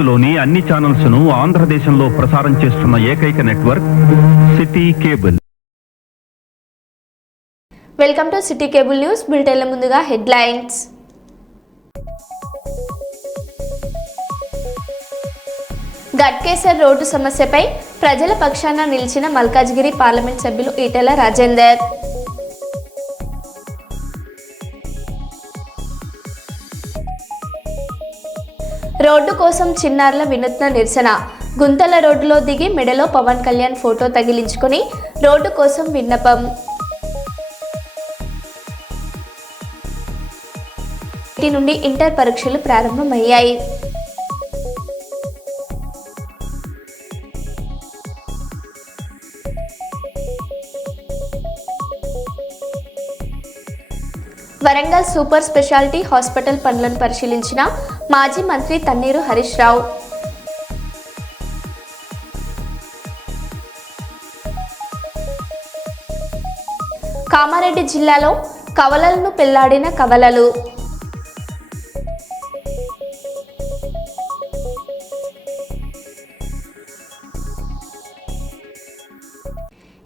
భారత్లోని అన్ని ఛానల్స్ ను ఆంధ్రదేశంలో ప్రసారం చేస్తున్న ఏకైక network city cable. Welcome to city cable news బులెటిన్ల ముందుగా హెడ్లైన్స్. గట్కేసర్ రోడ్డు సమస్యపై ప్రజల పక్షాన నిలిచిన మల్కాజ్గిరి పార్లమెంట్ సభ్యులు ఈటెల రాజేందర్. రోడ్డు కోసం చిన్నారుల వినూత్న నిరసన. గుంతల రోడ్డులో దిగి మెడలో పవన్ కళ్యాణ్ ఫోటో తగిలించుకుని రోడ్డు కోసం విన్నపం. నుండి ఇంటర్ పరీక్షలు ప్రారంభమయ్యాయి. వరంగల్ సూపర్ స్పెషాలిటీ హాస్పిటల్ పనులను పరిశీలించిన మాజీ మంత్రి తన్నీరు హరీష్ రావు. కామారెడ్డి జిల్లాలో కవలలను పెళ్లాడిన కవలలు.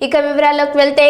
ఇక వివరాల్లోకి వెళ్తే,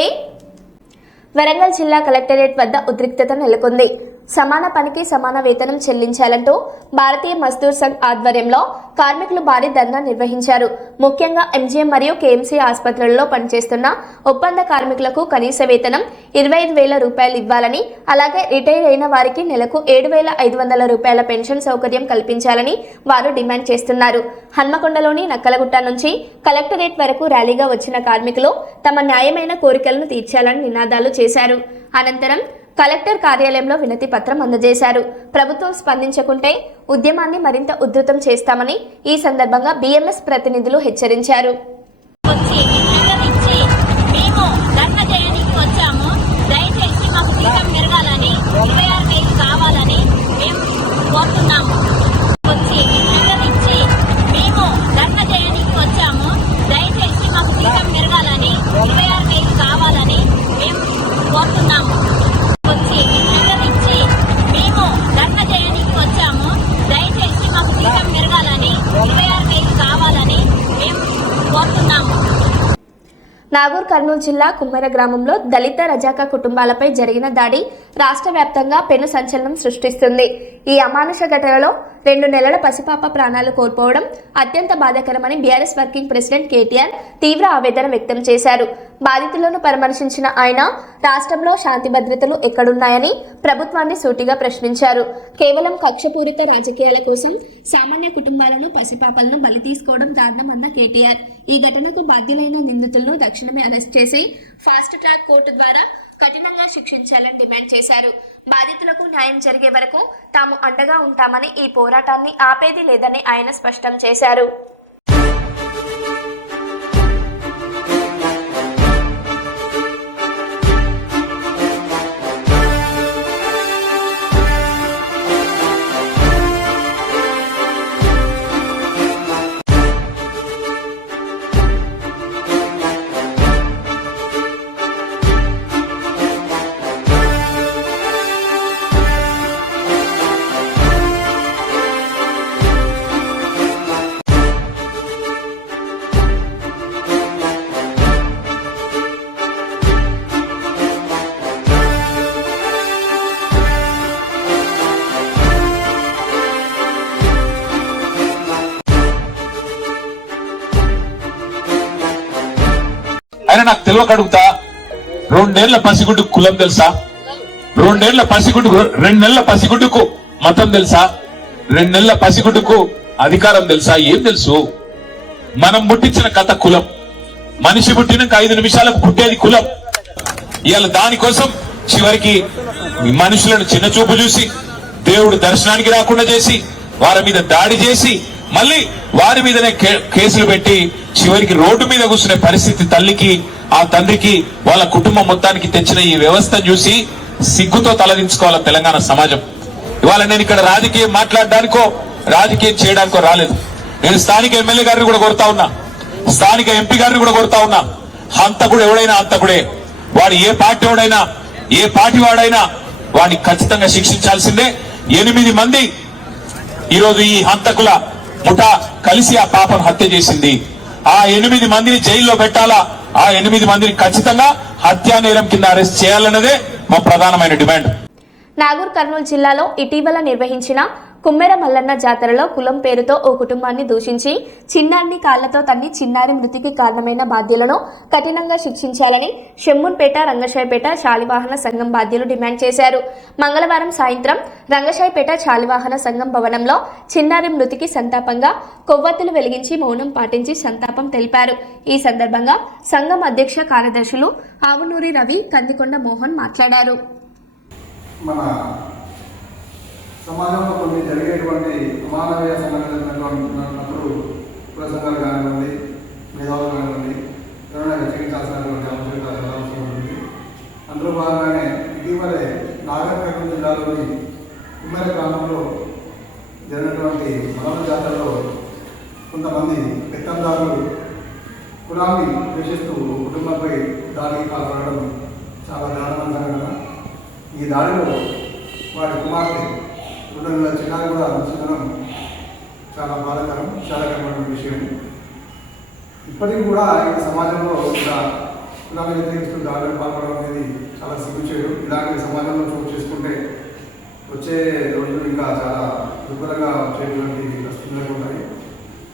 వరంగల్ జిల్లా కలెక్టరేట్ వద్ద ఉద్రిక్తత నెలకొంది. సమాన పనికి సమాన వేతనం చెల్లించాలంటూ భారతీయ మజ్దూర్ సంఘ్ ఆధ్వర్యంలో కార్మికులు భారీ ధర్నా నిర్వహించారు. ముఖ్యంగా ఎంజీఎం మరియు కేఎంసీ ఆసుపత్రులలో పనిచేస్తున్న ఒప్పంద కార్మికులకు కనీస వేతనం 25,000 రూపాయలు ఇవ్వాలని, అలాగే రిటైర్ అయిన వారికి నెలకు 7,500 రూపాయల పెన్షన్ సౌకర్యం కల్పించాలని వారు డిమాండ్ చేస్తున్నారు. హన్మకొండలోని నక్కలగుట్ట నుంచి కలెక్టరేట్ వరకు ర్యాలీగా వచ్చిన కార్మికులు తమ న్యాయమైన కోరికలను తీర్చాలని నినాదాలు చేశారు. అనంతరం కలెక్టర్ కార్యాలయంలో వినతి పత్రం అందజేశారు. ప్రభుత్వం స్పందించకుంటే ఉద్యమాన్ని మరింత ఉధృతం చేస్తామని ఈ సందర్భంగా బీఎంఎస్ ప్రతినిధులు హెచ్చరించారు. నాగూర్ కర్నూలు జిల్లా కుమ్మర గ్రామంలో దళిత రజాకా కుటుంబాలపై జరిగిన దాడి రాష్ట్ర వ్యాప్తంగా పెను సంచలనం సృష్టిస్తుంది. ఈ అమానుష ఘటనలో 2 నెలల పసిపాప ప్రాణాలు కోల్పోవడం అత్యంత బాధాకరమని బీఆర్ఎస్ వర్కింగ్ ప్రెసిడెంట్ కేటీఆర్ తీవ్ర ఆవేదన వ్యక్తం చేశారు. బాధితులను పరామర్శించిన ఆయన రాష్ట్రంలో శాంతి భద్రతలు ఎక్కడున్నాయని ప్రభుత్వాన్ని సూటిగా ప్రశ్నించారు. కేవలం కక్షపూరిత రాజకీయాల కోసం సామాన్య కుటుంబాలను, పసిపాపలను బలి తీసుకోవడం దారుణమన్న కేటీఆర్ ఈ ఘటనకు బాధ్యులైన నిందితులను తక్షణమే అరెస్ట్ చేసి ఫాస్ట్ ట్రాక్ కోర్టు ద్వారా కఠినంగా శిక్షించాలని డిమాండ్ చేశారు. బాధితులకు న్యాయం జరిగే వరకు తాము అండగా ఉంటామని, ఈ పోరాటాన్ని ఆపేది లేదని ఆయన స్పష్టం చేశారు. అయినా నాకు తెలియక అడుగుతా, 2 నెలల పసిగుడ్డుకు కులం తెలుసా? 2 నెలల పసిగుడ్డుకు 2 నెలల పసిగుడ్డుకు మతం తెలుసా? 2 నెలల పసిగుడ్డుకు అధికారం తెలుసా? ఏం తెలుసు? మనం పుట్టించిన కథ కులం. మనిషి పుట్టినాక 5 నిమిషాలకు పుట్టేది కులం. ఇవాళ దానికోసం చివరికి మనుషులను చిన్న చూపు చూసి, దేవుడు దర్శనానికి రాకుండా చేసి, వారి మీద దాడి చేసి, మళ్ళీ వారి మీదనే కేసులు పెట్టి చివరికి రోడ్డు మీద కూర్చునే పరిస్థితి తల్లికి, ఆ తండ్రికి, వాళ్ళ కుటుంబం మొత్తానికి తెచ్చిన ఈ వ్యవస్థ చూసి సిగ్గుతో తలదించుకోవాలి తెలంగాణ సమాజం. ఇవాళ నేను ఇక్కడ రాజకీయం మాట్లాడడానికో రాజకీయం చేయడానికో రాలేదు. నేను స్థానిక ఎమ్మెల్యే గారిని కూడా కోరుతా ఉన్నా, స్థానిక ఎంపీ గారిని కూడా కోరుతా ఉన్నా, హంతకుడు ఎవడైనా హంతకుడే. వాడు ఏ పార్టీ వాడైనా, ఏ పార్టీ వాడైనా వాడిని ఖచ్చితంగా శిక్షించాల్సిందే. 8 మంది ఈరోజు ఈ హంతకుల ముఠా కలిసి ఆ పాపను హత్య చేసింది. ఆ 8 మందిని జైల్లో పెట్టాలా, ఆ 8 మందిని ఖచ్చితంగా హత్యా నేరం కింద అరెస్ట్ చేయాలన్నదే మా ప్రధానమైన డిమాండ్. నాగూర్ కర్నూలు జిల్లాలో ఇటీవల నిర్వహించిన కుమ్మెర మల్లన్న జాతరలో కులం పేరుతో ఓ కుటుంబాన్ని దూషించి చిన్నారిని కాళ్లతో తన్ని చిన్నారి మృతికి కారణమైన బాధ్యులను కఠినంగా శిక్షించాలని షెమ్మూన్పేట రంగశాయపేట శాలివాహన సంఘం బాధ్యులు డిమాండ్ చేశారు. మంగళవారం సాయంత్రం రంగశాయపేట శాలివాహన సంఘం భవనంలో చిన్నారి మృతికి సంతాపంగా కొవ్వొత్తులు వెలిగించి మౌనం పాటించి సంతాపం తెలిపారు. ఈ సందర్భంగా సంఘం అధ్యక్ష కార్యదర్శులు ఆవునూరి రవి, కందికొండ మోహన్ మాట్లాడారు. మన సమాజంలో కొన్ని జరిగేటువంటి అమానవీయ సంఘటనలు కుల సంఘాలు కానివ్వండి, మేధావులు కానివ్వండి, ఎవరైనా హెచ్చరించాల్సినటువంటి అవసరం ఉంటుంది. అందులో భాగంగానే ఇటీవలే నాగర్ కర్నూలు జిల్లాలోని కుమ్మెర గ్రామంలో జరిగినటువంటి మల్లన్న జాతరలో కొంతమంది పెత్తందారులు కులాన్ని ద్వేషిస్తూ కుటుంబంపై దాడికి పాల్పడడం చాలా దారుణమైన సంఘటన. ఈ దాడిలో వారి కుమార్తె 2 నెలల చిన్నారి కూడా మృతిచెందడం చాలా బాధాకరం, విషాదకరమైన విషయం. ఇప్పటికీ కూడా ఈ సమాజంలో ఇలా కులాన్ని వ్యతిరేకిస్తూ దాడులకు పాల్పడడం అనేది చాలా సిగ్గుచేటు. ఇలాంటి సమాజంలో చోటు చేసుకుంటే వచ్చే రోజులు ఇంకా చాలా దుర్భరంగా వచ్చేటువంటి పరిస్థితులు ఉంటాయి.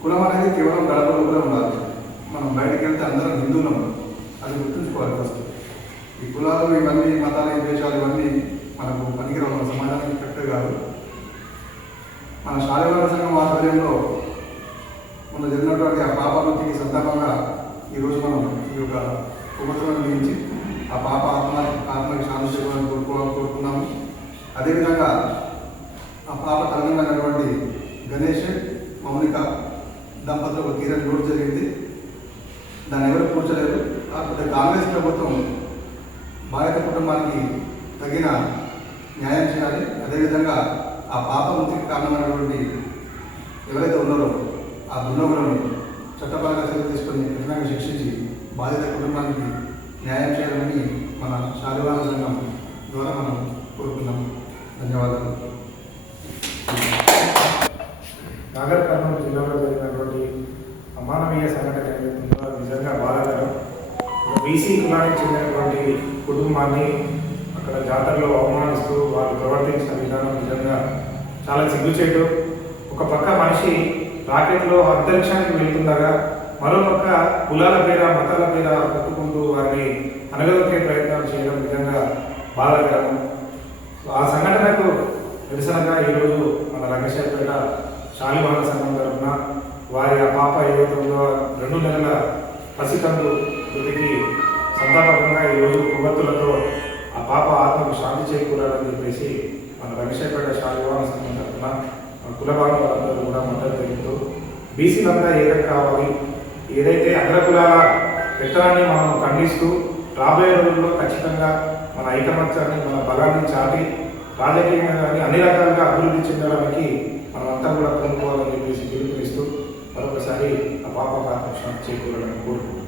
కులం అనేది కేవలం గడపలో కూడా ఉండాలి. మనం బయటకు వెళ్తే అందరం హిందువులం, అది గుర్తుంచుకోవాలి ఫస్ట్. ఈ కులాలు ఇవన్నీ మతాలు ద్వేషాలు ఇవన్నీ మనకు పనికిరావు, మన సమాజానికి కరెక్ట్ కాదు. మన శాలివాహన సంఘం ఆధ్వర్యంలో మన జరిగినటువంటి ఆ పాప మృతికి సందర్భంగా ఈరోజు మనం ఈ యొక్క ఉపద్రవాన్ని గురించి ఆ పాప ఆత్మకి శాంతి చేయాలని కోరుకున్నాము. అదేవిధంగా ఆ పాప తల్లిదండ్రులైనటువంటి గణేష్, మౌనిక దంపతులకు తీరని లోటు జరిగింది. దాన్ని ఎవరు కూర్చోలేదు. కాకపోతే కాంగ్రెస్ ప్రభుత్వం బాధిత కుటుంబానికి తగిన న్యాయం చేయాలి. అదేవిధంగా ఆ పాప మృతికి కారణమైనటువంటి ఎవరైతే ఉన్నారో ఆ దుర్నోగులను చట్టపరంగా చర్యలు తీసుకొని కఠినంగా శిక్షించి బాధిత కుటుంబానికి న్యాయం చేయాలని మన శాలివాహన సంఘం ద్వారా మనం కోరుకున్నాం. ధన్యవాదాలు. నాగర్ కర్నూలు జిల్లాలో జరిగినటువంటి అమానవీయ సంఘటన ఏదైతుందో నిజంగా బాధాకరం. బీసీ కులానికి చెందినటువంటి కుటుంబాన్ని అక్కడ జాతరలో అవమానిస్తూ వాళ్ళు ప్రవర్తించిన విధానం నిజంగా చాలా సిగ్గుచేటు. ఒక పక్క మనిషి రాకెట్లో అంతరిక్షానికి వెళ్తుండగా మరోపక్క కులాల పేర మతాల పేర కొట్టుకుంటూ వారిని అనగదొక్కే ప్రయత్నాలు చేయడం నిజంగా బాధాకరం. ఆ సంఘటనకు నిరసనగా ఈరోజు మన రంగశాయపేట శాలివాహన సంఘం తరఫున వారి ఆ పాప ఏదైతే ఉందో 2 నెలల పసికందు మృతికి సంతాపకంగా ఈరోజు కొవ్వొత్తులతో ఆ పాప ఆత్మకు శాంతి చేకూరాలని చెప్పేసి మన రంగశాయపేట శాలివాహన సంఘం తరఫున కుల బాంధవులందరూ కూడా మద్దతు తెలుపుతూ బీసీలంతా ఏకం కావాలి. ఏదైతే అగ్రకులాల పెత్తనాన్ని మనం ఖండిస్తూ రాబోయే రోజుల్లో ఖచ్చితంగా మన ఐకమత్యాన్ని మన బలాన్ని చాటి రాజకీయంగా కానీ అన్ని రకాలుగా అభివృద్ధి చెందడానికి మనమంతా కూడా కోరుకోవాలని చెప్పేసి పిలుపునిస్తూ మరొకసారి ఆ పాప ఆత్మశాంతి చేకూరాలని కోరుకుంటున్నాం.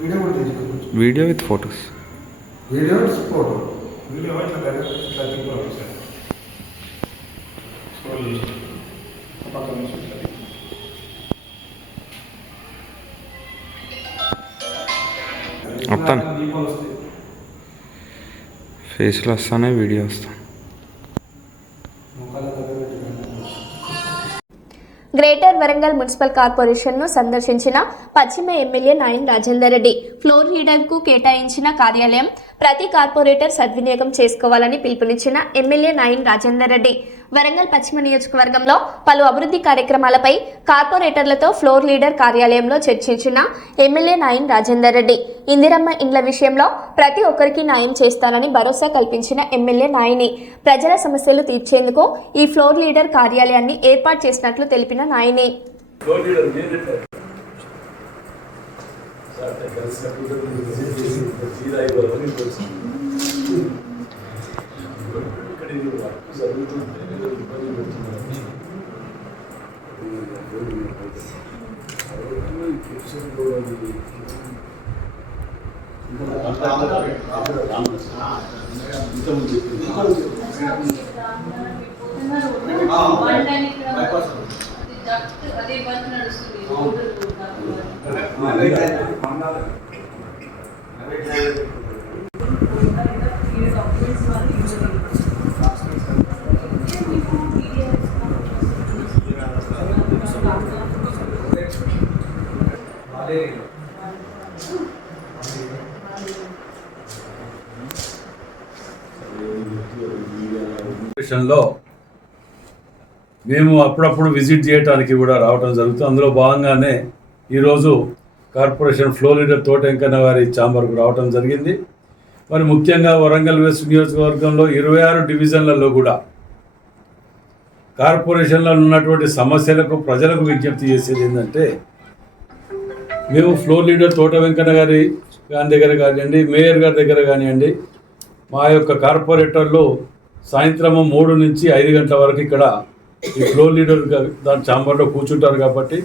వీడియో కూడా తీసుకోవచ్చు. Video with photos. Video photo video ఇట్లా దగ్గర ఇట్లా తిప్పుకోవాలి సార్. స్క్రోల్ చేసి పక్కన నుంచి ఇట్లా తిప్పు. వస్తాను, దీపాలు వస్తాయి. ఫేస్లో వస్తానే వీడియో వస్తాను. ముఖాల దగ్గర పెట్టుకోండి. గ్రేటర్ వరంగల్ మున్సిపల్ కార్పొరేషన్ను సందర్శించిన పశ్చిమ ఎమ్మెల్యే నాయన్ రాజేందర్ రెడ్డి ఫ్లోర్ లీడర్కు కేటాయించిన కార్యాలయం ప్రతి కార్పొరేటర్ సద్వినియోగం చేసుకోవాలని పిలుపునిచ్చిన ఎమ్మెల్యే నాయన్ రాజేందర్ రెడ్డి వరంగల్ పశ్చిమ నియోజకవర్గంలో పలు అభివృద్ధి కార్యక్రమాలపై కార్పొరేటర్లతో ఫ్లోర్ లీడర్ కార్యాలయంలో చర్చించిన ఎమ్మెల్యే నాయన్ రాజేందర్ రెడ్డి ఇందిరమ్మ ఇండ్ల విషయంలో ప్రతి ఒక్కరికి న్యాయం చేస్తానని భరోసా కల్పించిన ఎమ్మెల్యే నాయని ప్రజల సమస్యలు తీర్చేందుకు ఈ ఫ్లోర్ లీడర్ కార్యాలయాన్ని ఏర్పాటు చేసినట్లు తెలిపిన నాయని ఇక్కడ లో మేము అప్పుడప్పుడు విజిట్ చేయడానికి కూడా రావడం జరుగుతుంది. అందులో భాగంగానే ఈరోజు కార్పొరేషన్ ఫ్లో లీడర్ తోట వెంకన్న గారి ఛాంబర్కు రావడం జరిగింది. మరి ముఖ్యంగా వరంగల్ వెస్ట్ నియోజకవర్గంలో 26 డివిజన్లలో కూడా కార్పొరేషన్లో ఉన్నటువంటి సమస్యలకు ప్రజలకు విజ్ఞప్తి చేసేది ఏంటంటే, మేము ఫ్లో లీడర్ తోట వెంకన్న గారి దగ్గర కానివ్వండి, మేయర్ గారి దగ్గర కానివ్వండి, మా యొక్క కార్పొరేటర్లు సాయంత్రము 3 నుంచి 5 గంటల వరకు ఇక్కడ ఈ ఫ్లో లీడర్ దాని ఛాంబర్లో కూర్చుంటారు. కాబట్టి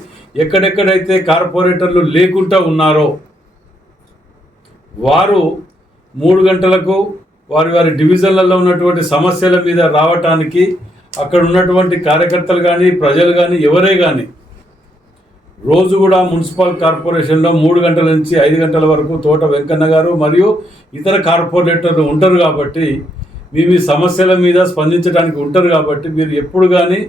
ఎక్కడెక్కడైతే కార్పొరేటర్లు లేకుండా ఉన్నారో వారు 3 గంటలకు వారి డివిజన్లలో ఉన్నటువంటి సమస్యల మీద రావటానికి అక్కడ ఉన్నటువంటి కార్యకర్తలు కానీ ప్రజలు కానీ ఎవరే కానీ రోజు కూడా మున్సిపల్ కార్పొరేషన్లో 3 గంటల నుంచి 5 గంటల వరకు తోట వెంకన్న గారు మరియు ఇతర కార్పొరేటర్లు ఉంటారు. కాబట్టి మీ సమస్యల మీద స్పందించడానికి ఉంటారు. కాబట్టి మీరు ఎప్పుడు కానీ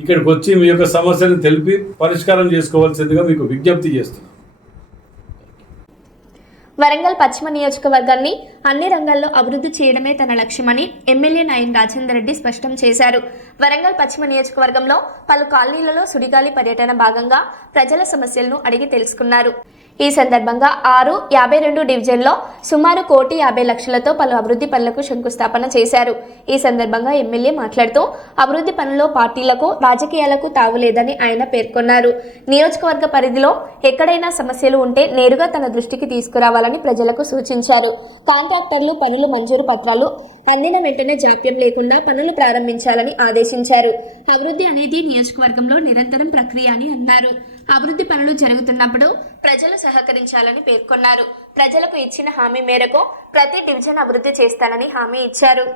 ఇక్కడికి వచ్చి మీ యొక్క సమస్యలను తెలిపి పరిష్కారం చేసుకోవాల్సిందిగా మీకు విజ్ఞప్తి చేస్తున్నాం. వరంగల్ పశ్చిమ నియోజకవర్గాన్ని అన్ని రంగాల్లో అభివృద్ధి చేయడమే తన లక్ష్యమని ఎమ్మెల్యే నాయన్ రాజేందర్ రెడ్డి స్పష్టం చేశారు. వరంగల్ పశ్చిమ నియోజకవర్గంలో పలు కాలనీలలో సుడిగాలి పర్యటన భాగంగా ప్రజల సమస్యలను అడిగి తెలుసుకున్నారు. ఈ సందర్భంగా 6-52 డివిజన్లో సుమారు 1,50,00,000తో పలు అభివృద్ధి పనులకు శంకుస్థాపన చేశారు. ఈ సందర్భంగా ఎమ్మెల్యే మాట్లాడుతూ అభివృద్ధి పనుల్లో పార్టీలకు రాజకీయాలకు తావులేదని ఆయన పేర్కొన్నారు. నియోజకవర్గ పరిధిలో ఎక్కడైనా సమస్యలు ఉంటే నేరుగా తన దృష్టికి తీసుకురావాలని ప్రజలకు సూచించారు. కాంట్రాక్టర్లు పనులు మంజూరు పత్రాలు అందిన వెంటనే జాప్యం లేకుండా పనులు ప్రారంభించాలని ఆదేశించారు. అభివృద్ధి అనేది నియోజకవర్గంలో నిరంతరం ప్రక్రియ అని అన్నారు. అభివృద్ధి పనులు జరుగుతున్నప్పుడు ప్రజలు సహకరించాలని పేర్కొన్నారు. ప్రజలకు ఇచ్చిన హామీ మేరకు ప్రతి డివిజన్ అభివృద్ధి చేస్తానని హామీ ఇచ్చారు.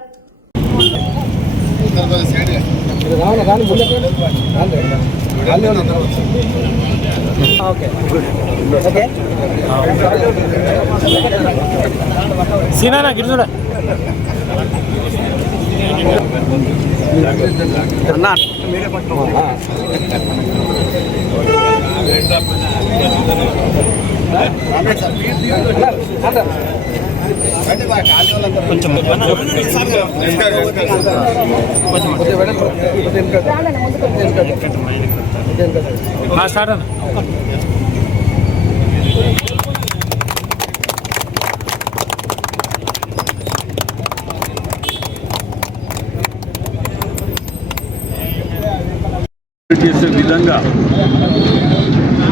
చేసే విధంగా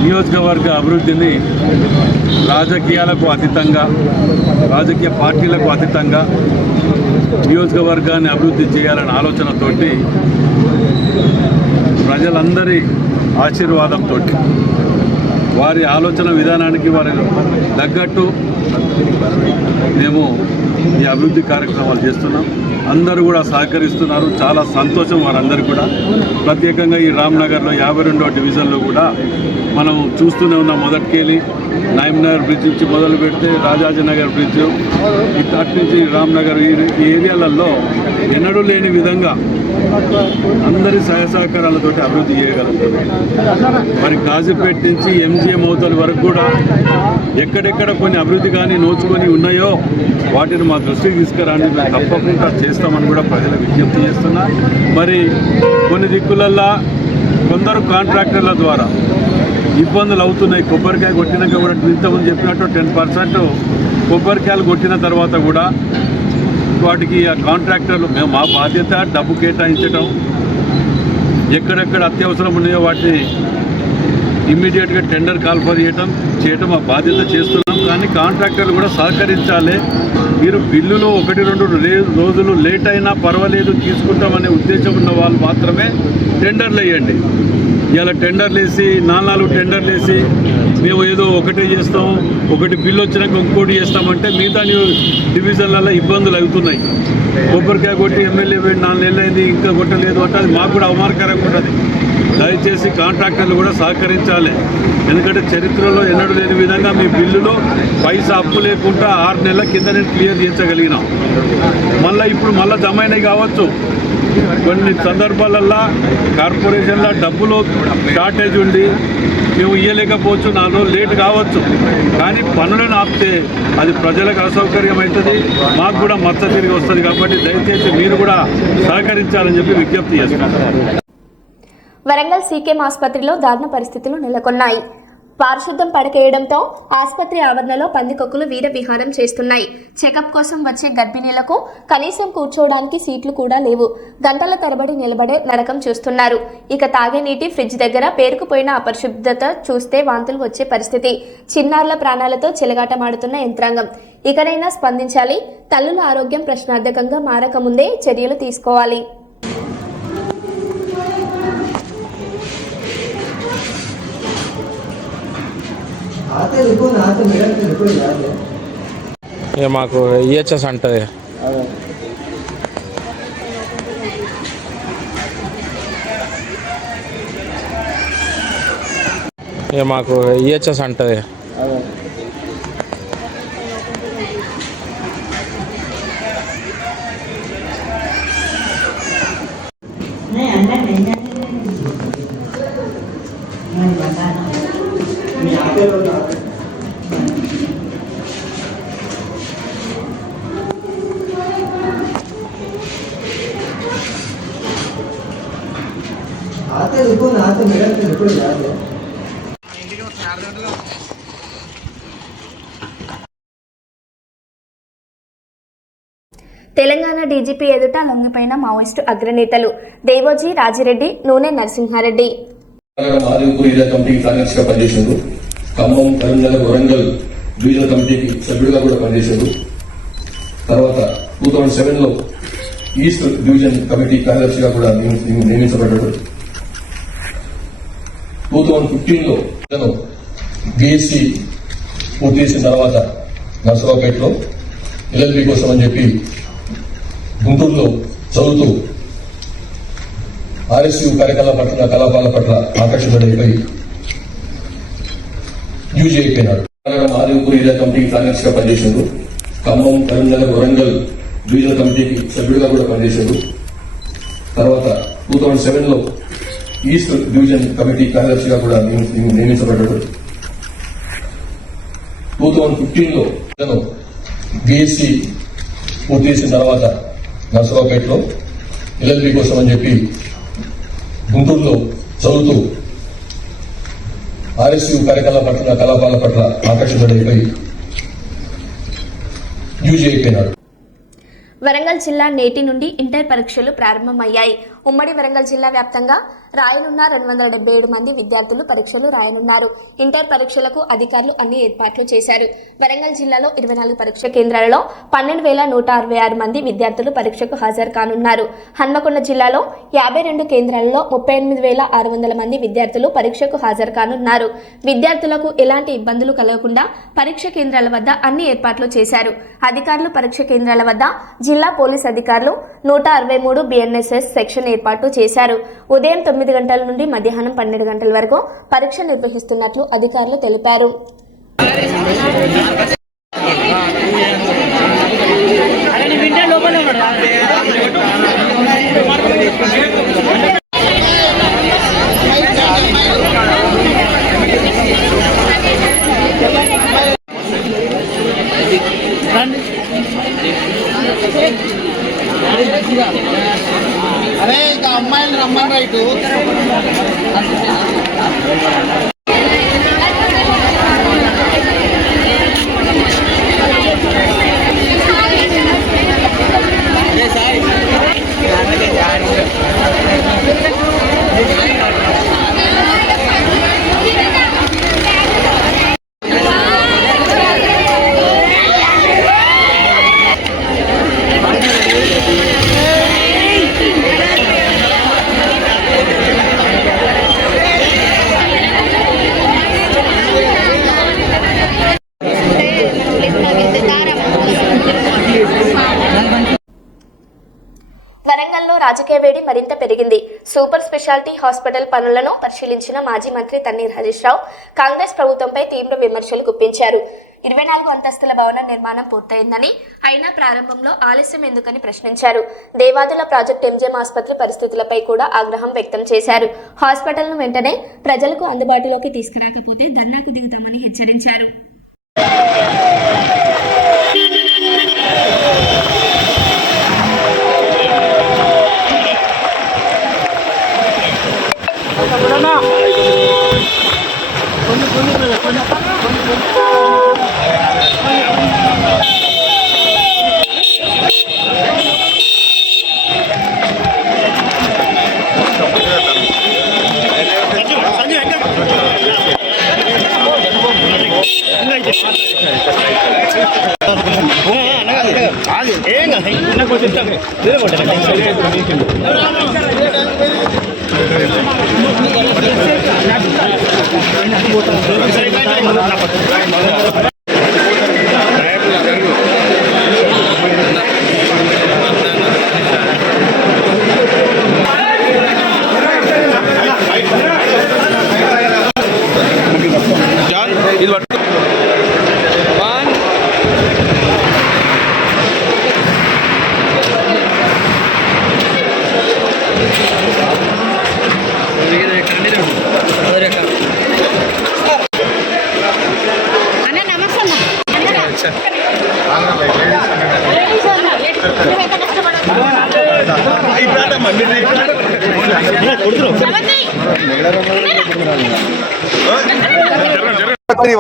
నియోజకవర్గ అభివృద్ధిని రాజకీయాలకు అతీతంగా, రాజకీయ పార్టీలకు అతీతంగా నియోజకవర్గాన్ని అభివృద్ధి చేయాలనే ఆలోచనతోటి ప్రజలందరి ఆశీర్వాదంతో వారి ఆలోచన విధానానికి వారి తగ్గట్టు మేము ఈ అభివృద్ధి కార్యక్రమాలు చేస్తున్నాం. అందరూ కూడా సహకరిస్తున్నారు. చాలా సంతోషం వారందరూ కూడా. ప్రత్యేకంగా ఈ రామ్నగర్లో 52వ డివిజన్లో కూడా మనం చూస్తూనే ఉన్నాం. మొదటికెళ్ళి నాయమ్నగర్ బ్రిడ్జ్ నుంచి మొదలు పెడితే రాజాజీనగర్ బ్రిడ్జ్, అటు నుంచి రామ్నగర్ ఈ ఏరియాలలో ఎన్నడూ లేని విధంగా అందరి సహకారాలతో అభివృద్ధి చేయగలుగుతున్నాం. మరి కాజీపేట నుంచి MGM అవతల వరకు కూడా ఎక్కడెక్కడ కొన్ని అభివృద్ధి కానీ నోచుకొని ఉన్నాయో వాటిని మా దృష్టికి తీసుకురాని మేము తప్పకుండా చేస్తామని కూడా ప్రజలకు విజ్ఞప్తి చేస్తున్నా. మరి కొన్ని దిక్కులల్లో కొందరు కాంట్రాక్టర్ల ద్వారా ఇబ్బందులు అవుతున్నాయి. కొబ్బరికాయ కొట్టినాక కూడా ఇంతకుముందు చెప్పినట్టు 10% కొబ్బరికాయలు కొట్టిన తర్వాత కూడా వాటికి ఆ కాంట్రాక్టర్లు మేము మా బాధ్యత డబ్బు కేటాయించడం, ఎక్కడెక్కడ అత్యవసరం ఉన్నాయో వాటిని ఇమ్మీడియట్గా టెండర్ కాల్ఫర్ చేయటం మా బాధ్యత చేస్తున్నాం. కానీ కాంట్రాక్టర్లు కూడా సహకరించాలి. మీరు బిల్లులు 1-2 రోజులు లేట్ అయినా పర్వాలేదు తీసుకుంటామనే ఉద్దేశం ఉన్న వాళ్ళు మాత్రమే టెండర్లు వేయండి. ఇలా టెండర్లు వేసి 4 టెండర్లు వేసి మేము ఏదో ఒకటే చేస్తాం, ఒకటి బిల్లు వచ్చినాక ఇంకోటి చేస్తామంటే మిగతా డివిజన్లలో ఇబ్బందులు అవుతున్నాయి. కొబ్బరికాయ కొట్టి ఎమ్మెల్యే 4 నెలలు అయింది ఇంకా కొట్టలేదు అంటే అది మాకు కూడా అవమానకరంగా ఉంటుంది. దయచేసి కాంట్రాక్టర్లు కూడా సహకరించాలి. ఎందుకంటే చరిత్రలో ఎన్నడూ లేని విధంగా మీ బిల్లులో పైసా అప్పు లేకుండా 6 నెలల కింద నేను క్లియర్ చేయించగలిగినాం. ఇప్పుడు మళ్ళీ జమ అయినాయి కావచ్చు. కొన్ని సందర్భాలల్లో కార్పొరేషన్లో డబ్బులు షార్టేజ్ ఉండి మేము ఇవ్వలేకపోవచ్చు, 4 రోజులు లేట్ కావచ్చు. కానీ పనులను ఆపితే అది ప్రజలకు అసౌకర్యం అవుతుంది, మాకు కూడా మచ్చ తిరిగి వస్తుంది. కాబట్టి దయచేసి మీరు కూడా సహకరించాలని చెప్పి విజ్ఞప్తి చేస్తున్నాం. వరంగల్ సీకేఎం ఆసుపత్రిలో దారుణ పరిస్థితులు నెలకొన్నాయి. పారిశుద్ధ్యం పడకేయడంతో ఆసుపత్రి ఆవరణలో పందికొక్కులు వీర విహారం చేస్తున్నాయి. చెకప్ కోసం వచ్చే గర్భిణీలకు కనీసం కూర్చోవడానికి సీట్లు కూడా లేవు. గంటల తరబడి నిలబడే నరకం చూస్తున్నారు. ఇక తాగే నీటి ఫ్రిడ్జ్ దగ్గర పేరుకుపోయిన అపరిశుభ్రత చూస్తే వాంతులు వచ్చే పరిస్థితి. చిన్నారుల ప్రాణాలతో చెలగాటమాడుతున్న యంత్రాంగం. ఇకనైనా స్పందించాలి. తల్లుల ఆరోగ్యం ప్రశ్నార్థకంగా మారకముందే చర్యలు తీసుకోవాలి. ఇక మాకు ఈహెచ్ఎస్ అంటది. ఇక మాకు ఈహెచ్ఎస్ అంటది. తెలంగాణ డీజీపీ ఎదుట లొంగిపోయిన మావోయిస్టు అగ్రనేతలు దేవోజీ రాజిరెడ్డి, నూనె నరసింహారెడ్డి. ఖమ్మం, కరీంనగర్, వరంగల్ డివిజనల్ కమిటీకి సభ్యుడిగా కూడా పనిచేశారు. తర్వాత 2007లో ఈస్ట్ డివిజన్ కమిటీ కార్యదర్శిగా కూడా నియమించబడ్డాడు. 2015లో బీఎస్సీ పూర్తి చేసిన తర్వాత నర్సరావుపేటలో ఎల్ఎల్బీ కోసం అని చెప్పి గుంటూరులో చదువుతూ ఆర్ఎస్యూ కలాపాల పట్ల ఆకర్షితుడైపోయి యూజీ అయిపోయినాడు. ఆదిపూర్ ఏరియా కమిటీకి కార్యదర్శిగా పనిచేశారు. ఖమ్మం, కరీంనగర్, వరంగల్ డివిజనల్ కమిటీకి సభ్యుడిగా కూడా పనిచేశారు. తర్వాత 2007లో ఈస్ట్ డివిజన్ కమిటీ కార్యదర్శిగా కూడా నియమించబడ్డాడు. 2015లో బీఎస్సీ పూర్తి చేసిన తర్వాత నర్సరావుపేటలో ఎల్ఎల్బీ కోసం అని చెప్పి గుంటూరులో చదువుతూ ఆర్ఎస్యూ కలాపాల పట్ల ఆకర్షితుడైపోయి యూజీ అయిపోయినాడు. వరంగల్ జిల్లా నేటి నుండి ఇంటర్ పరీక్షలు ప్రారంభమయ్యాయి. ఉమ్మడి వరంగల్ జిల్లా వ్యాప్తంగా రాయనున్న 277 మంది విద్యార్థులు పరీక్షలు రాయనున్నారు. ఇంటర్ పరీక్షలకు అధికారులు అన్ని ఏర్పాట్లు చేశారు. వరంగల్ జిల్లాలో 24 పరీక్ష కేంద్రాలలో 12,166 మంది విద్యార్థులు పరీక్షకు హాజరు కానున్నారు. హన్మకొండ జిల్లాలో 52 కేంద్రాలలో 38,600 మంది విద్యార్థులు పరీక్షకు హాజరు కానున్నారు. విద్యార్థులకు ఎలాంటి ఇబ్బందులు కలగకుండా పరీక్ష కేంద్రాల వద్ద అన్ని ఏర్పాట్లు చేశారు. అధికారులు పరీక్ష కేంద్రాల వద్ద జిల్లా పోలీస్ అధికారులు 163 బిఎన్ఎస్ఎస్ సెక్షన్ ఏర్పాటు చేశారు. ఉదయం 9 గంటల నుండి మధ్యాహ్నం 12 గంటల వరకు పరీక్ష నిర్వహిస్తున్నట్లు అధికారులు తెలిపారు. అరే ఇంకా అమ్మాయిలు రమ్మని రైటు హాస్పిటల్లో రాజకీయ వేడి మరింత పెరిగింది. సూపర్ స్పెషాలిటీ హాస్పిటల్ పనులను పరిశీలించిన మాజీ మంత్రి తన్నీర్ హరీష్ రావు కాంగ్రెస్ ప్రభుత్వంపై తీవ్ర విమర్శలు గుప్పించారు. 24 అంతస్తుల భవన నిర్మాణం పూర్తయిందని, అయినా ప్రారంభంలో ఆలస్యం ఎందుకని ప్రశ్నించారు. దేవాదుల ప్రాజెక్ట్ ఎంజిఎం ఆసుపత్రి పరిస్థితులపై కూడా ఆగ్రహం వ్యక్తం చేశారు. హాస్పిటల్ను వెంటనే ప్రజలకు అందుబాటులోకి తీసుకురాకపోతే ధర్నాకు దిగుతామని హెచ్చరించారు.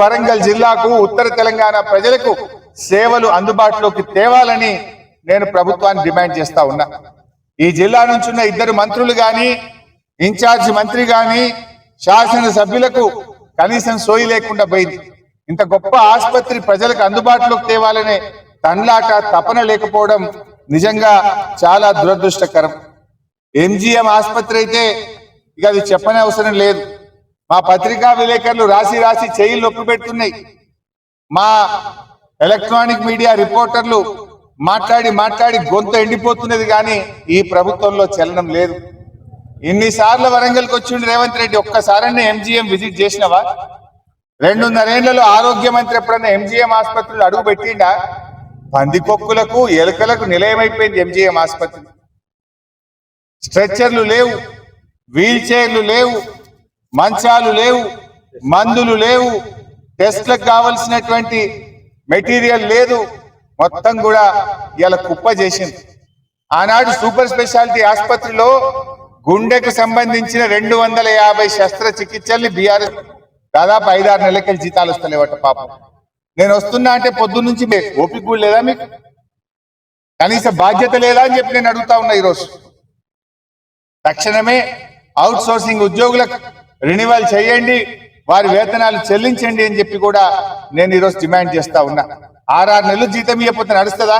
వరంగల్ జిల్లాకు ఉత్తర తెలంగాణ ప్రజలకు సేవలు అందుబాటులోకి తేవాలని నేను ప్రభుత్వాన్ని డిమాండ్ చేస్తా ఉన్నా. ఈ జిల్లా నుంచి ఉన్న 2 మంత్రులు గాని, ఇన్ఛార్జి మంత్రి గాని, శాసనసభ్యులకు కనీసం సోయి లేకుండా పోయింది. ఇంత గొప్ప ఆసుపత్రి ప్రజలకు అందుబాటులోకి తేవాలనే తన్లాట తపన లేకపోవడం నిజంగా చాలా దురదృష్టకరం. ఎంజిఎం ఆసుపత్రి అయితే ఇక అది చెప్పనే అవసరం లేదు. మా పత్రికా విలేకరులు రాసి రాసి చేయి నొప్పి పెడుతున్నాయి. మా ఎలక్ట్రానిక్ మీడియా రిపోర్టర్లు మాట్లాడి మాట్లాడి గొంతు ఎండిపోతున్నది, కానీ ఈ ప్రభుత్వంలో చలనం లేదు. ఇన్నిసార్లు వరంగల్కి వచ్చిండు రేవంత్ రెడ్డి, ఒక్కసారన్నా ఎంజిఎం విజిట్ చేసినవా? 2.5 ఏళ్లలో ఆరోగ్య మంత్రి ఎప్పుడన్నా ఎంజిఎం ఆసుపత్రులు అడుగు పెట్టిండా? పందికొక్కులకు ఎలుకలకు నిలయమైపోయింది ఎంజిఎం ఆసుపత్రి. స్ట్రెచ్చర్లు లేవు, వీల్ చైర్లు లేవు, మంచాలు లేవు, మందులు లేవు, టెస్ట్లకు కావలసినటువంటి మెటీరియల్ లేదు. మొత్తం కూడా ఇలా కుప్ప చేసింది. ఆనాడు సూపర్ స్పెషాలిటీ ఆసుపత్రిలో గుండెకు సంబంధించిన 250 శస్త్రచికిత్సల్ని బీఆర్ఎస్ దాదాపు 5-6 నెలలకి జీతాలు వస్తలేవట పాపం. నేను వస్తున్నా అంటే పొద్దున్న నుంచి ఓపిక కూడా లేదా మీకు? కనీస బాధ్యత లేదా అని చెప్పి నేను అడుగుతా ఉన్నా. ఈరోజు తక్షణమే అవుట్ సోర్సింగ్ ఉద్యోగులకు రెన్యువల్ చేయండి, వారి వేతనాలు చెల్లించండి అని చెప్పి కూడా నేను ఈరోజు డిమాండ్ చేస్తా ఉన్నా. 6 నెలలు జీతం ఇవ్వకపోతే నడుస్తుందా?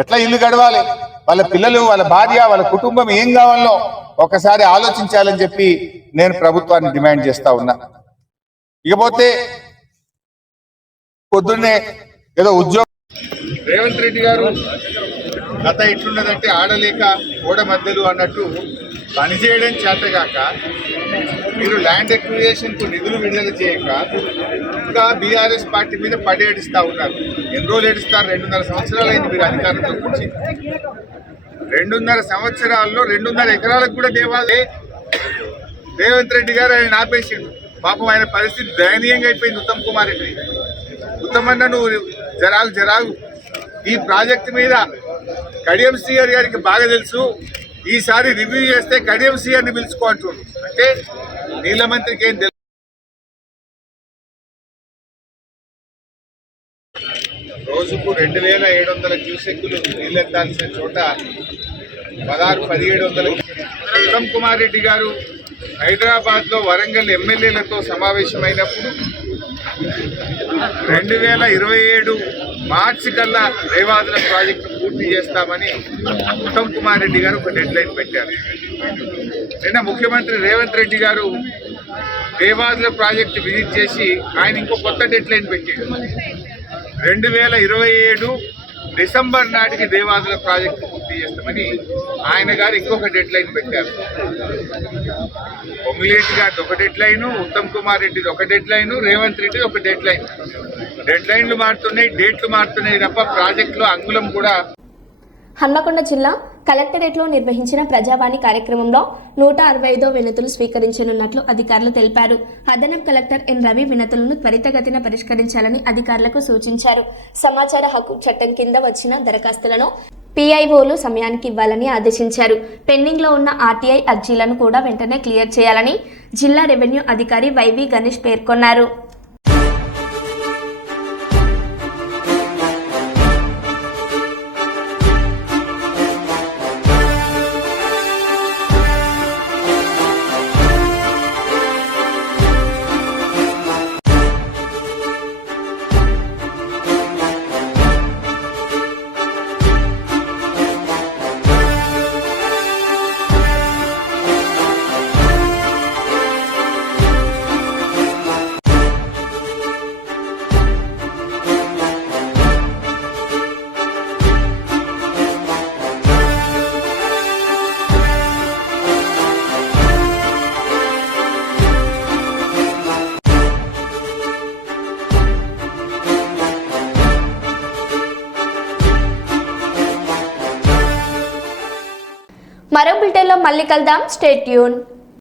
ఎట్లా ఇల్లు గడవాలి? వాళ్ళ పిల్లలు, వాళ్ళ భార్య, వాళ్ళ కుటుంబం ఏం కావాలో ఒకసారి ఆలోచించాలని చెప్పి నేను ప్రభుత్వాన్ని డిమాండ్ చేస్తా ఉన్నా. ఇకపోతే పొద్దున్నే ఏదో ఉద్యోగం రేవంత్ రెడ్డి గారు గత ఎట్లున్నదంటే ఆడలేక ఓడ మధ్యలు అన్నట్టు పనిచేయడం చేతగాక మీరు ల్యాండ్ ఎక్విజిషన్ కు నిధులు విడుదల చేయక ఇంకా బీఆర్ఎస్ పార్టీ మీద పడేడిస్తా ఉన్నారు. ఎన్ని రోజులు ఏడుస్తారు? 2.5 సంవత్సరాలు అయింది మీరు అధికారంలోకి వచ్చి. 2.5 సంవత్సరాల్లో 2.5 ఎకరాలకు కూడా దేవాలే రేవంత్ రెడ్డి గారు ఆయన ఆపేసిండు. పాపం ఆయన పరిస్థితి దయనీయంగా అయిపోయింది. ఉత్తమ్ కుమార్ రెడ్డి, ఉత్తమన్న నువ్వు జరాగు ఈ ప్రాజెక్టు మీద కడియం శ్రీహరి గారికి బాగా తెలుసు, ఈసారి రివ్యూ చేస్తే కడియం శ్రీహరిని పిలుచుకో అంటుండ్రు. అంటే నీళ్ళ మంత్రికి ఏం తెలుసు? రోజుకు 2700 క్యూసెక్కులు నీళ్ళెత్తాల్సిన చోట 1600-1700. ఉత్తమ్ కుమార్ రెడ్డి గారు హైదరాబాద్ లో వరంగల్ ఎమ్మెల్యేలతో సమావేశమైనప్పుడు 2027 మార్చి కల్లా రేవాదుల ప్రాజెక్టు పూర్తి చేస్తామని ఉత్తమ్ కుమార్ రెడ్డి గారు ఒక డెడ్ లైన్ పెట్టారు. నిన్న ముఖ్యమంత్రి రేవంత్ రెడ్డి గారు రేవాదుల ప్రాజెక్టు విజిట్ చేసి ఆయన ఇంకో కొత్త డెడ్ లైన్ పెట్టారు. 2027 డిసెంబర్ నాటికి దేవాదుల ప్రాజెక్టు పూర్తి చేస్తాం. చేస్తామని ఆయన గారు ఇంకొక డెడ్ లైన్ పెట్టారు. పొంగులేటి గారిది ఒక డెడ్ లైన్, ఉత్తమ్ కుమార్ రెడ్డిది ఒక డెడ్ లైన్, రేవంత్ రెడ్డిది ఒక డెడ్ లైన్. డెడ్ లైన్లు మారుతున్నాయి, డేట్లు మారుతున్నాయి తప్ప ప్రాజెక్టులో అంగుళం కూడా. హన్మకొండ జిల్లా కలెక్టరేట్లో నిర్వహించిన ప్రజావాణి కార్యక్రమంలో 165వ వినతులు స్వీకరించనున్నట్లు అధికారులు తెలిపారు. అదనపు కలెక్టర్ ఎన్ రవి వినతులను త్వరితగతిన పరిష్కరించాలని అధికారులకు సూచించారు. సమాచార హక్కు చట్టం కింద వచ్చిన దరఖాస్తులను PIOలు సమయానికి ఇవ్వాలని ఆదేశించారు. పెండింగ్లో ఉన్న RTI అర్జీలను కూడా వెంటనే క్లియర్ చేయాలని జిల్లా రెవెన్యూ అధికారి వైవి గణేష్ పేర్కొన్నారు. మరో బులెటిన్లో మళ్ళీ కలుద్దాం. Stay tune.